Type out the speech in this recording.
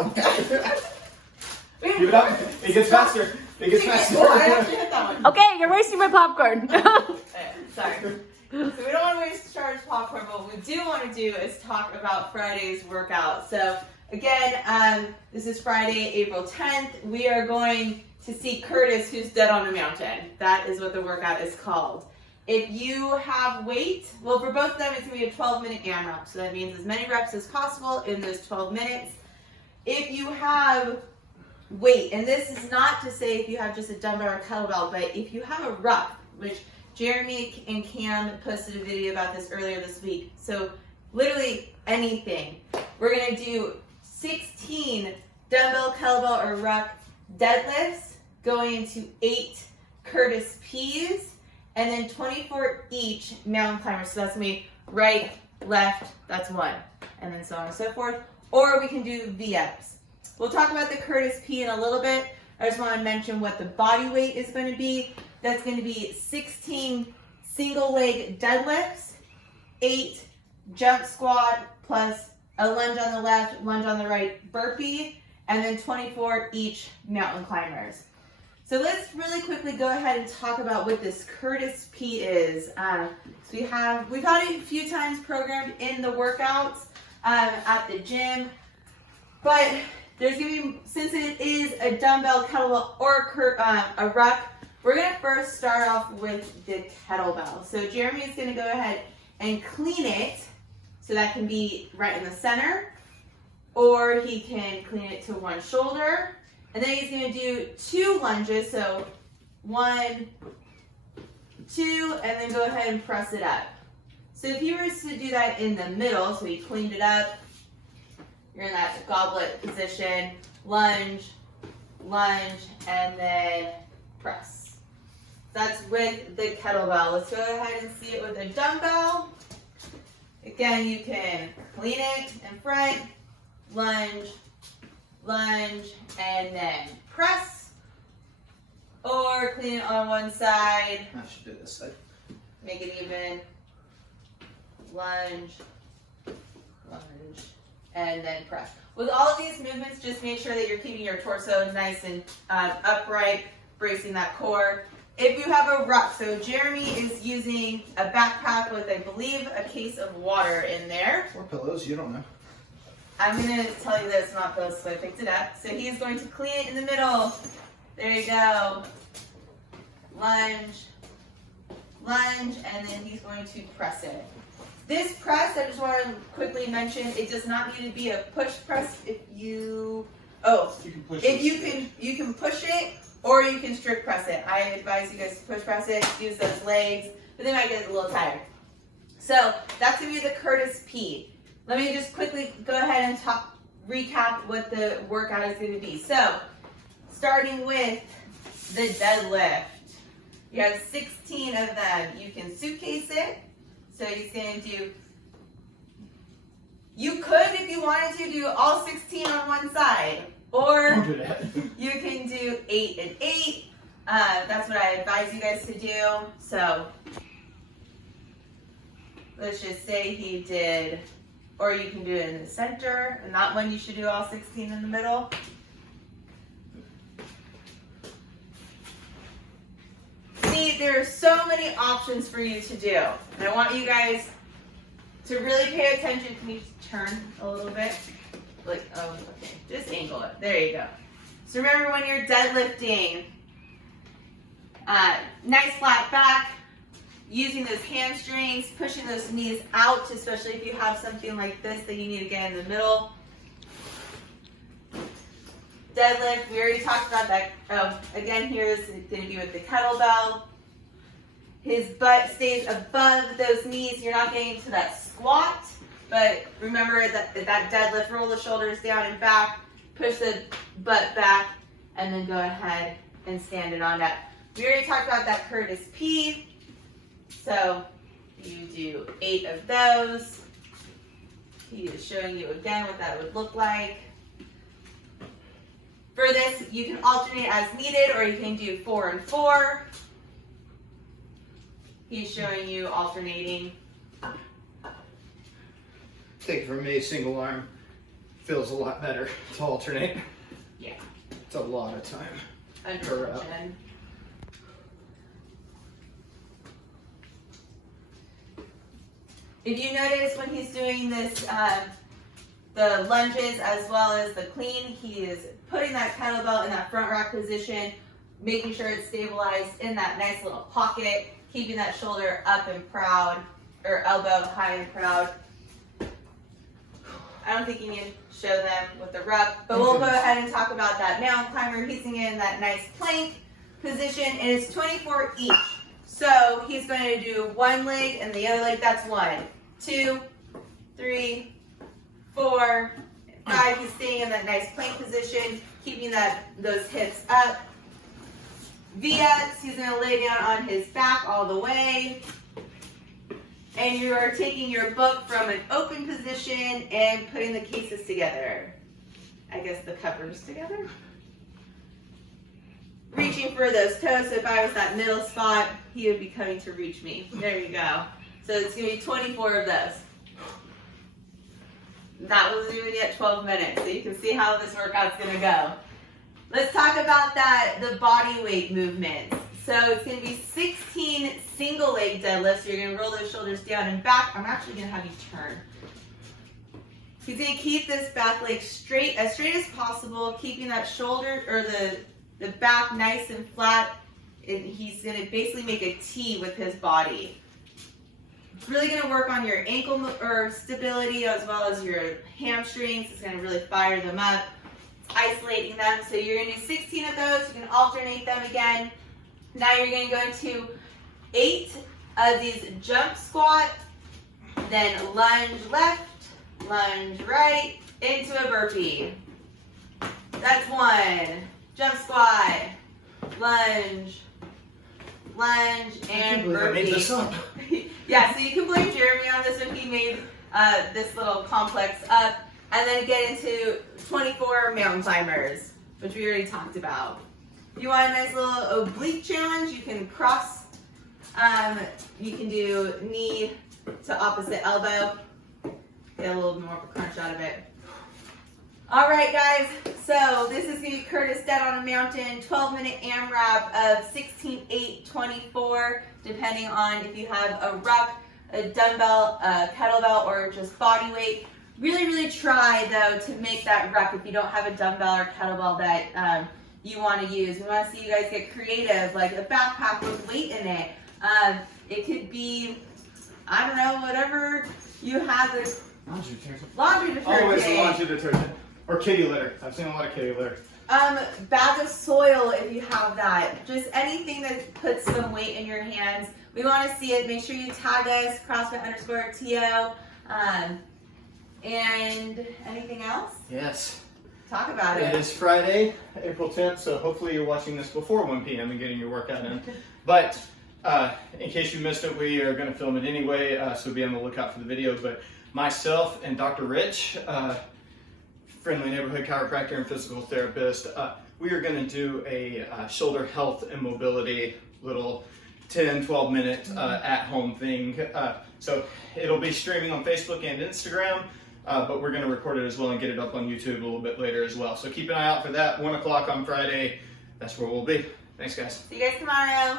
Oh, give it up. It gets faster. It gets faster. Oh, I have to hit that one. Okay, you're wasting my popcorn. Sorry. So we don't want to waste charged popcorn, but what we do want to do is talk about Friday's workout. So again, this is Friday, April 10th. We are going to see Cutis, who's dead on a mountain. That is what the workout is called. If you have weight, well, for both of them, it's going to be a 12-minute AMRAP. So that means as many reps as possible in those 12 minutes. If you have weight, and this is not to say if you have just a dumbbell or kettlebell, but if you have a ruck, which Jeremy and Cam posted a video about this earlier this week. So literally anything. We're going to do 16 dumbbell, kettlebell, or ruck deadlifts going into 8 Cutis P's, and then 24 each mountain climbers. So that's going to be right, left, that's 1, and then so on and so forth. Or we can do V-ups. We'll talk about the Cutis P in a little bit. I just want to mention what the body weight is going to be. That's going to be 16 single leg deadlifts, 8 jump squat, plus a lunge on the left, lunge on the right, burpee, and then 24 each mountain climbers. So let's really quickly go ahead and talk about what this Cutis P is. So we've had it a few times programmed in the workouts at the gym, but there's going to be, since it is a dumbbell, kettlebell, or a ruck, we're going to first start off with the kettlebell. So Jeremy is going to go ahead and clean it, so that can be right in the center, or he can clean it to one shoulder. And then he's going to do 2 lunges, so 1, 2, and then go ahead and press it up. So if you were to do that in the middle, so he cleaned it up, you're in that goblet position, lunge, lunge, and then press. That's with the kettlebell. Let's go ahead and see it with a dumbbell. Again, you can clean it in front, lunge, lunge, and then press. Or clean it on one side. I should do this side. Make it even. Lunge, lunge, and then press. With all of these movements, just make sure that you're keeping your torso nice and upright, bracing that core. If you have a ruck, so Jeremy is using a backpack with, I believe, a case of water in there. Or pillows, you don't know. I'm going to tell you that it's not pillows, so I picked it up. So he's going to clean it in the middle. There you go. Lunge, lunge, and then he's going to press it. This press, I just want to quickly mention, it does not need to be a push press. If you, You can push if it. you can push it, or you can strict press it. I advise you guys to push press it, use those legs, but they might get a little tired. So that's going to be the Cutis P. Let me just quickly go ahead and recap what the workout is going to be. So starting with the deadlift. You have 16 of them. You can suitcase it. So he's going to do, you could, if you wanted to, do all 16 on one side. Or Don't do that. you can do 8 and 8. That's what I advise you guys to do. So let's just say he did, or you can do it in the center, and that one you should do all 16 in the middle. See, there are so many options for you to do. And I want you guys to really pay attention. Can you turn a little bit? Like, oh, okay. Just angle it. There you go. So remember when you're deadlifting, nice flat back, using those hamstrings, pushing those knees out, especially if you have something like this that you need to get in the middle. Deadlift, we already talked about that. Again, here is going to be with the kettlebell. His butt stays above those knees. You're not getting to that squat, but remember that deadlift, roll the shoulders down and back, push the butt back, and then go ahead and stand it on up. We already talked about that Cutis P. So you do 8 of those. He is showing you again what that would look like. For this, you can alternate as needed, or you can do 4 and 4. He's showing you alternating. Take it from me, single arm. feels a lot better to alternate. Yeah. It's a lot of time. Under tension. If you notice when he's doing this, the lunges as well as the clean, he is putting that kettlebell in that front rack position, making sure it's stabilized in that nice little pocket, keeping that shoulder up and proud, or elbow high and proud. I don't think you need to show them with the ruck, but we'll go ahead and talk about that Mtn Climber. He's in that nice plank position, and it's 24 each. So he's going to do one leg and the other leg. That's 1, 2, 3, 4, 5. He's staying in that nice plank position, keeping those hips up. VX, he's going to lay down on his back all the way. And you are taking your book from an open position and putting the cases together. I guess the covers together. Reaching for those toes. So if I was that middle spot, he would be coming to reach me. There you go. So it's going to be 24 of those. That was doing it at 12 minutes. So you can see how this workout's going to go. Let's talk about the body weight movements. So it's going to be 16 single leg deadlifts. So you're going to roll those shoulders down and back. I'm actually going to have you turn. He's going to keep this back leg straight as possible, keeping that shoulder or the back nice and flat. And he's going to basically make a T with his body. It's really going to work on your ankle or stability as well as your hamstrings. It's going to really fire them up. It's isolating them. So you're going to do 16 of those. You can alternate them again. Now you're going to go into 8 of these jump squat, then lunge left, lunge right, into a burpee. That's 1. Jump squat, lunge, lunge, and burpee. I made this up. Yeah, so you can blame Jeremy on this one. He made this little complex up. And then get into 24 mountain climbers, which we already talked about. If you want a nice little oblique challenge, you can cross, you can do knee to opposite elbow, get a little more of a crunch out of it. All right, guys, so this is going to be Cutis Dead on a Mountain, 12-minute AMRAP of 16, 8, 24, depending on if you have a ruck, a dumbbell, a kettlebell, or just body weight. Really, really try, though, to make that ruck if you don't have a dumbbell or kettlebell that you want to use. We want to see you guys get creative, like a backpack with weight in it. It could be, I don't know, whatever you have. Laundry detergent. Laundry detergent. Always laundry detergent. Or kitty litter. I've seen a lot of kitty litter. Bag of soil if you have that. Just anything that puts some weight in your hands. We want to see it. Make sure you tag us, CrossFit_TO. And anything else? Yes. Talk about it. It is Friday, April 10th, so hopefully you're watching this before 1 p.m. and getting your workout in. But in case you missed it, we are going to film it anyway, so be on the lookout for the video. But myself and Dr. Rich, friendly neighborhood chiropractor and physical therapist, we are going to do a shoulder health and mobility little 10, 12 minute at-home thing. So it'll be streaming on Facebook and Instagram. But we're going to record it as well and get it up on YouTube a little bit later as well. So keep an eye out for that. 1 o'clock on Friday. That's where we'll be. Thanks, guys. See you guys tomorrow.